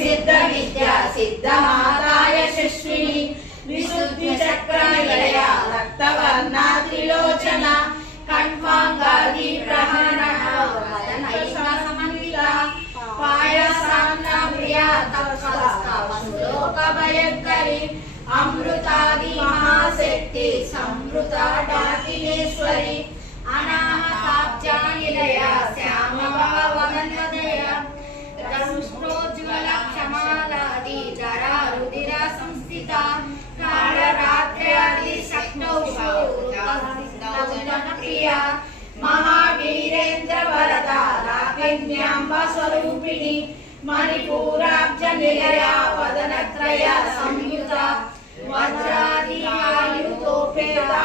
सिद्ध विद्या सिद्ध माता यशस्विनी विशुद्धि चक्र निलया रक्तवर्णा त्रिलोचना खड्वांगादि प्रहरणः वदनैका समन्विता पायसान्ना प्रिया तपस्का वसुलोक भयंकरी अमृतादि महाशक्ति संवृता डाकिनेश्वरी अनाहताब्जा निलया श्यामभावगन्धदया कृष्णोज्ज्वल क्षमालादि जरा रुधिरा संस्थिता कालरात्र्यादि शक्नौषधप्रिया महावीरेन्द्र वरदा राकिन्याम्ब स्वरूपिणी मणिपूराब्ज निलया वदनत्रय संयुता वज्रादि आयुधोपेता